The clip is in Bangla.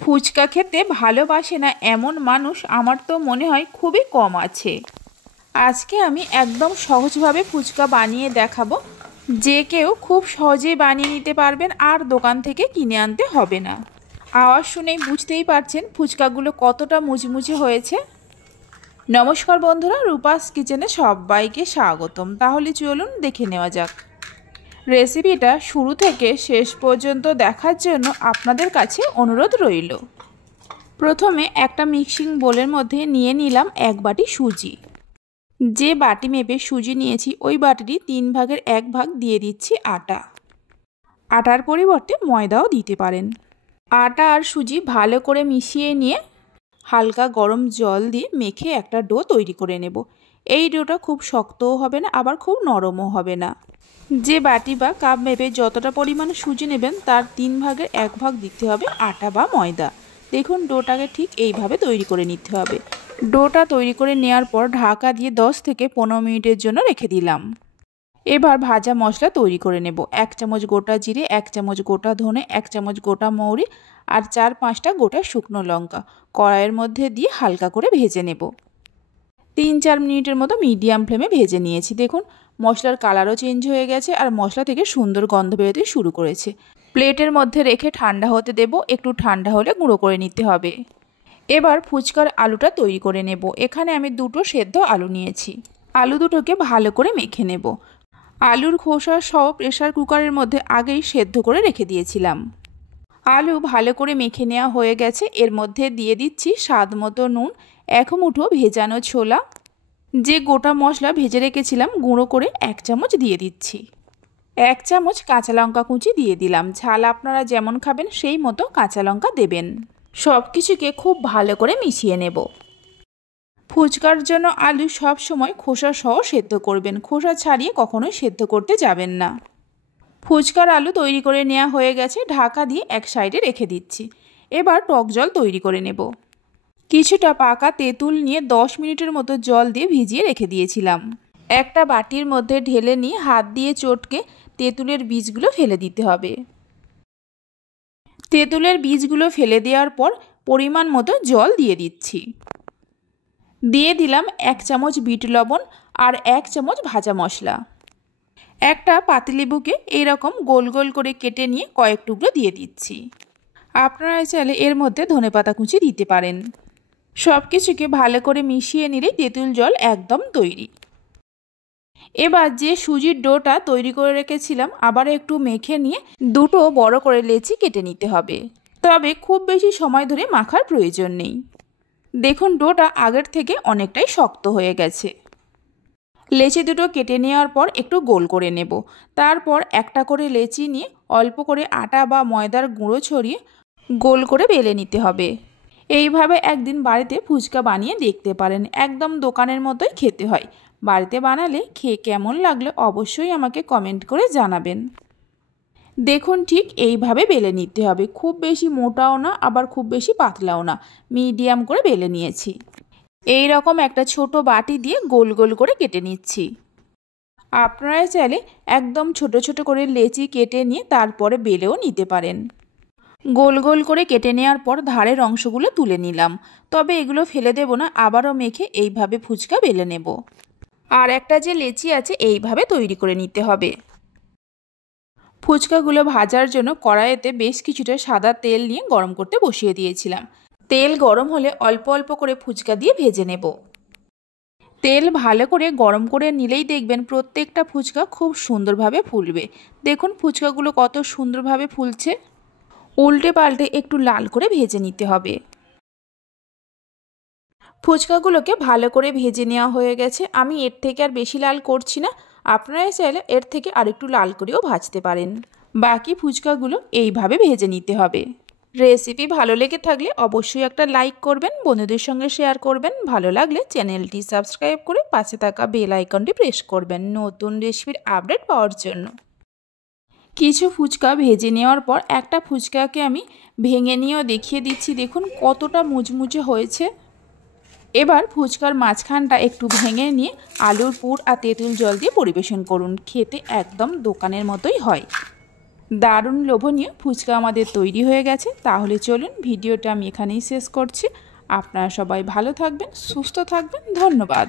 ফুচকা খেতে ভালোবাসে না এমন মানুষ আমার তো মনে হয় খুবই কম আছে। আজকে আমি একদম সহজভাবে ফুচকা বানিয়ে দেখাবো, যে কেউ খুব সহজেই বানিয়ে নিতে পারবেন আর দোকান থেকে কিনে আনতে হবে না। আওয়াজ শুনেই বুঝতেই পারছেন ফুচকাগুলো কতটা মুচমুচে হয়েছে। নমস্কার বন্ধুরা, রূপাস কিচেনে সবাইকে স্বাগতম। তাহলে চলুন দেখে নেওয়া যাক। রেসিপিটা শুরু থেকে শেষ পর্যন্ত দেখার জন্য আপনাদের কাছে অনুরোধ রইল। প্রথমে একটা মিক্সিং বোলের মধ্যে নিয়ে নিলাম 1 বাটি সুজি। যে বাটি মেপে সুজি নিয়েছি ওই বাটিরই 3 ভাগের 1 ভাগ দিয়ে দিচ্ছি আটা। আটার পরিবর্তে ময়দাও দিতে পারেন। আটা আর সুজি ভালো করে মিশিয়ে নিয়ে হালকা গরম জল দিয়ে মেখে একটা ডো তৈরি করে নেব। এই ডোটা খুব শক্তও হবে না, আবার খুব নরমও হবে না। যে বাটি বা কাপ মেপে যতটা পরিমাণ সুজি নেবেন তার 3 ভাগের 1 ভাগ দিতে হবে আটা বা ময়দা। দেখুন ডোটাকে ঠিক এইভাবে তৈরি করে নিতে হবে। ডোটা তৈরি করে নেওয়ার পর ঢাকা দিয়ে 10 থেকে 15 মিনিটের জন্য রেখে দিলাম। এবার ভাজা মশলা তৈরি করে নেব। 1 চামচ গোটা জিরে, 1 চামচ গোটা ধনে, 1 চামচ গোটা মৌরি আর 4-5টা গোটা শুকনো লঙ্কা কড়াইয়ের মধ্যে দিয়ে হালকা করে ভেজে নেব। 3-4 মিনিটের মতো মিডিয়াম ফ্লেমে ভেজে নিয়েছি। দেখুন মশলার কালারও চেঞ্জ হয়ে গেছে আর মশলা থেকে সুন্দর গন্ধ বেরোতে শুরু করেছে। প্লেটের মধ্যে রেখে ঠান্ডা হতে দেব। একটু ঠান্ডা হলে গুঁড়ো করে নিতে হবে। এবার ফুচকার আলুটা তৈরি করে নেব। এখানে আমি 2টো সেদ্ধ আলু নিয়েছি। আলু দুটোকে ভালো করে মেখে নেব। আলুর খোসা সহ প্রেসার কুকারের মধ্যে আগেই সেদ্ধ করে রেখে দিয়েছিলাম। আলু ভালো করে মেখে নেওয়া হয়ে গেছে। এর মধ্যে দিয়ে দিচ্ছি স্বাদ মতো নুন, 1 মুঠো ভেজানো ছোলা, যে গোটা মশলা ভেজে রেখেছিলাম গুঁড়ো করে 1 চামচ দিয়ে দিচ্ছি। 1 চামচ কাঁচা লঙ্কা কুচি দিয়ে দিলাম। ঝাল আপনারা যেমন খাবেন সেই মতো কাঁচা লঙ্কা দেবেন। সব কিছুকে খুব ভালো করে মিশিয়ে নেব। ফুচকার জন্য আলু সব সময় খোসা সহ সেদ্ধ করবেন, খোসা ছাড়িয়ে কখনোই সেদ্ধ করতে যাবেন না। ফুচকার আলু তৈরি করে নেওয়া হয়ে গেছে। ঢাকা দিয়ে এক সাইডে রেখে দিচ্ছি। এবার টক জল তৈরি করে নেব। কিছুটা পাকা তেঁতুল নিয়ে 10 মিনিটের মতো জল দিয়ে ভিজিয়ে রেখে দিয়েছিলাম। একটা বাটির মধ্যে ঢেলে নিয়ে হাত দিয়ে চটকে তেঁতুলের বীজগুলো ফেলে দিতে হবে। তেঁতুলের বীজগুলো ফেলে দেওয়ার পর পরিমাণ মতো জল দিয়ে দিচ্ছি। দিয়ে দিলাম 1 চামচ বিট লবণ আর 1 চামচ ভাজা মশলা। একটা পাতিলেবুকে এইরকম গোল গোল করে কেটে নিয়ে কয়েক টুকরো দিয়ে দিচ্ছি। আপনারা চাইলে এর মধ্যে ধনেপাতা কুচি দিতে পারেন। সব কিছুকে ভালো করে মিশিয়ে নিলে তেঁতুল জল একদম তৈরি। এবার যে সুজির ডোটা তৈরি করে রেখেছিলাম আবার একটু মেখে নিয়ে 2টো বড় করে লেচি কেটে নিতে হবে। তবে খুব বেশি সময় ধরে মাখার প্রয়োজন নেই। দেখুন ডোটা আগের থেকে অনেকটাই শক্ত হয়ে গেছে। লেচি দুটো কেটে নেওয়ার পর একটু গোল করে নেব। তারপর একটা করে লেচি নিয়ে অল্প করে আটা বা ময়দার গুঁড়ো ছড়িয়ে গোল করে বেলে নিতে হবে। এইভাবে একদিন বাড়িতে ফুচকা বানিয়ে দেখতে পারেন। একদম দোকানের মতোই খেতে হয়। বাড়িতে বানালে খেয়ে কেমন লাগলো অবশ্যই আমাকে কমেন্ট করে জানাবেন। দেখুন ঠিক এইভাবে বেলে নিতে হবে। খুব বেশি মোটাও না আবার খুব বেশি পাতলাও না, মিডিয়াম করে বেলে নিয়েছি। এই রকম একটা ছোট বাটি দিয়ে গোল গোল করে কেটে নিচ্ছি। আপনারা চাইলে একদম ছোট ছোট করে লেচি কেটে নিয়ে তারপরে বেলেও নিতে পারেন। গোল গোল করে কেটে নেওয়ার পর ধারের অংশগুলো তুলে নিলাম। তবে এগুলো ফেলে দেব না, আবারও মেখে এইভাবে ফুচকা বেলে নেব। আর একটা যে লেচি আছে এইভাবে তৈরি করে নিতে হবে। ফুচকাগুলো ভাজার জন্য কড়াইতে বেশ কিছুটা সাদা তেল নিয়ে গরম করতে বসিয়ে দিয়েছিলাম। তেল গরম হলে অল্প অল্প করে ফুচকা দিয়ে ভেজে নেব। তেল ভালো করে গরম করে নিলেই দেখবেন প্রত্যেকটা ফুচকা খুব সুন্দরভাবে ফুলবে। দেখুন ফুচকাগুলো কত সুন্দরভাবে ফুলছে। উল্টে পাল্টে একটু লাল করে ভেজে নিতে হবে। ফুচকাগুলোকে ভালো করে ভেজে নেওয়া হয়ে গেছে। আমি এর থেকে আর বেশি লাল করছি না। আপনারা চাইলে এর থেকে আরেকটু লাল করেও ভাজতে পারেন। বাকি ফুচকাগুলো এইভাবে ভেজে নিতে হবে। রেসিপি ভালো লেগে থাকলে অবশ্যই একটা লাইক করবেন, বন্ধুদের সঙ্গে শেয়ার করবেন। ভালো লাগলে চ্যানেলটি সাবস্ক্রাইব করে পাশে থাকা বেল আইকনটি প্রেস করবেন নতুন রেসিপির আপডেট পাওয়ার জন্য। কিছু ফুচকা ভেজে নেওয়ার পর একটা ফুচকাকে আমি ভেঙে নিয়েও দেখিয়ে দিচ্ছি। দেখুন কতটা মুচমুচে হয়েছে। এবার ফুচকার মাঝখানটা একটু ভেঙে নিয়ে আলুর পুর আর তেঁতুল জল দিয়ে পরিবেশন করুন। খেতে একদম দোকানের মতোই হয়। দারুণ লোভনীয় ফুচকা আমাদের তৈরি হয়ে গেছে। তাহলে চলুন ভিডিওটা আমি এখানেই শেষ করছি। আপনারা সবাই ভালো থাকবেন, সুস্থ থাকবেন। ধন্যবাদ।